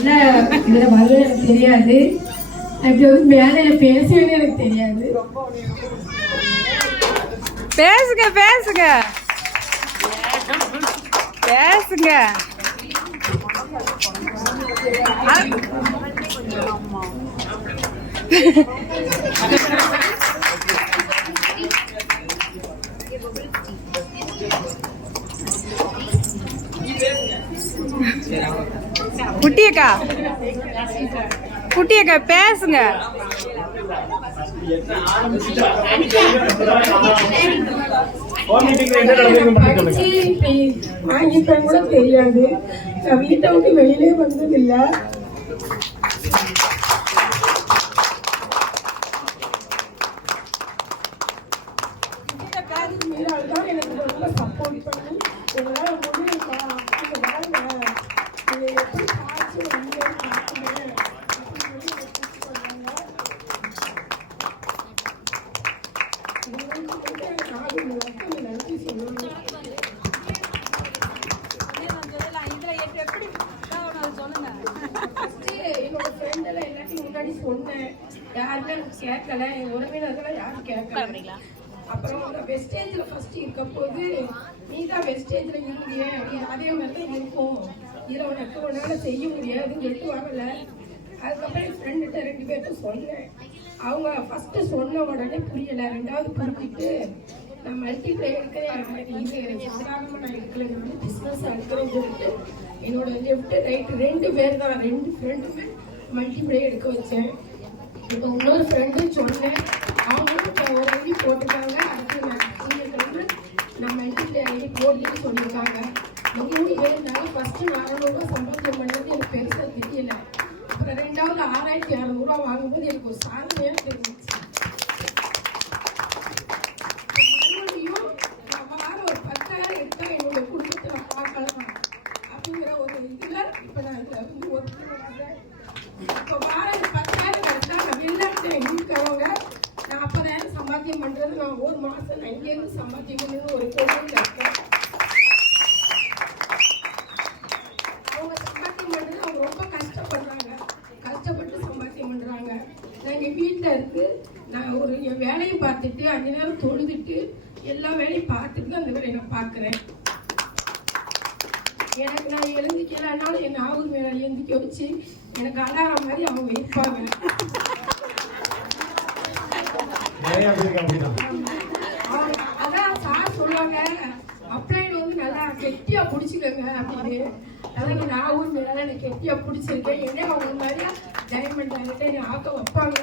இதுல வருவது எனக்கு தெரியாது. அப்படி வந்து மேலையில பேசுவேன்னு எனக்கு தெரியாது. பேசுங்க பேசுங்க பேசுங்க. குட்டியக்கா குட்டியக்கா பேசுங்க. வாங்கிப்பேன் கூட தெரியாது. நான் வீட்டை விட்டு வெளியிலே வந்ததில்லை. எனக்கு ரொம்ப சப்போர்ட் பண்ணி எங்களால் முடியுமா எப்படி காய்ச்சி வந்து நன்றி சொல்லுவாங்க. என்னோட ஃப்ரெண்டெல்லாம் எல்லாத்தையும் முன்னாடி சொன்னேன். யாருமே கேட்கல. என் உறவினர்கள் யாரும் கேட்கல. அப்புறம் அவங்க வெஸ்டேஜ்ல ஃபர்ஸ்ட் இருக்க போது நீ தான் வெஸ்டேஜ்ல இருந்திய அதே மாதிரி தான் இருக்கும், இதில் உனக்கு உன்னால செய்ய முடியாதுன்னு சொல்லிட்டு வரல. அதுக்கப்புறம் என் ஃப்ரெண்டுகிட்ட 2 பேர்கிட்ட சொன்னேன். அவங்க ஃபர்ஸ்ட் சொன்ன உடனே புரியல. 2வது புரிஞ்சுட்டு நான் மல்டிப்ளை எடுக்கிறேன், இது சாதாரணமாக நான் எடுக்கல, நான் பிஸ்னஸ் எடுக்கிறேன்னு சொல்லிட்டு என்னோட லெஃப்ட் ரைட் 2 பேர் தான் 2 ஃப்ரெண்டுமே மல்டிப்ளை எடுக்க வச்சேன். இப்போ இன்னொரு ஃப்ரெண்டு சொன்னேன், அவங்களும் ஒரு ஐடி போட்டுருக்காங்க. அடுத்து நான் மல்டிப்ளை ஐடி போடலன்னு சொல்லியிருக்காங்க. இந்த 3 பேருனால ஃபர்ஸ்ட் 400 ரூபா சம்பாத்தியம் பண்ணது எனக்கு பெருசாக தெரியல. அப்புறம் 2வது 6600 ரூபா வாங்கும்போது எனக்கு ஒரு சாதனையாக தெரிஞ்சிச்சு. மறுபடியும் நான் வாரம் ஒரு 10,000 எடுத்தா என்னோட குடும்பத்தை நான் பார்க்கலாம் அப்படிங்கிற ஒரு இதில் இப்போ நான் இதில் வந்து ஒத்துக்கிறேன். இப்போ வாரம் 10,000 எடுத்தா நான் வெளிநாட்டில் இருக்கிறவங்க 40,000 சம்பாத்தியம் பண்ணுறது, நான் ஒரு மாதம் நான் இங்கேருந்து சம்பாத்தியம் பண்ணுறது ஒரு கோவில் இருக்கேன். அவங்க சம்பாத்தியம் பண்ணுறது அவங்க ரொம்ப கஷ்டப்படுறாங்க, கஷ்டப்பட்டு சம்பாத்தியம் பண்ணுறாங்க. நான் எங்கள் வீட்டில் இருக்கு, நான் ஒரு என் வேலையை பார்த்துட்டு 5 நேரம் தொழுதுட்டு எல்லா வேலையும் பார்த்துட்டு அந்த வேலையை நான் பார்க்குறேன். எனக்கு நான் எழுந்திக்கலனாலும் என் நாகூர் மேலே எழுந்திக்க வச்சு எனக்கு அலாரம் மாதிரி அவங்க வைப்பாங்க. அதான் சார் சொல்லுவாங்க, அப்ளைன் வந்து நல்லா கெட்டியா பிடிச்சிக்கோங்க அப்படின்னு. அதான் நாகூர் மேல எனக்கு கெட்டியா பிடிச்சிருக்கேன். என்ன அவங்க மாதிரியா டைமண்ட் ஆகிட்ட என்னை ஆக்க வைப்பாங்க.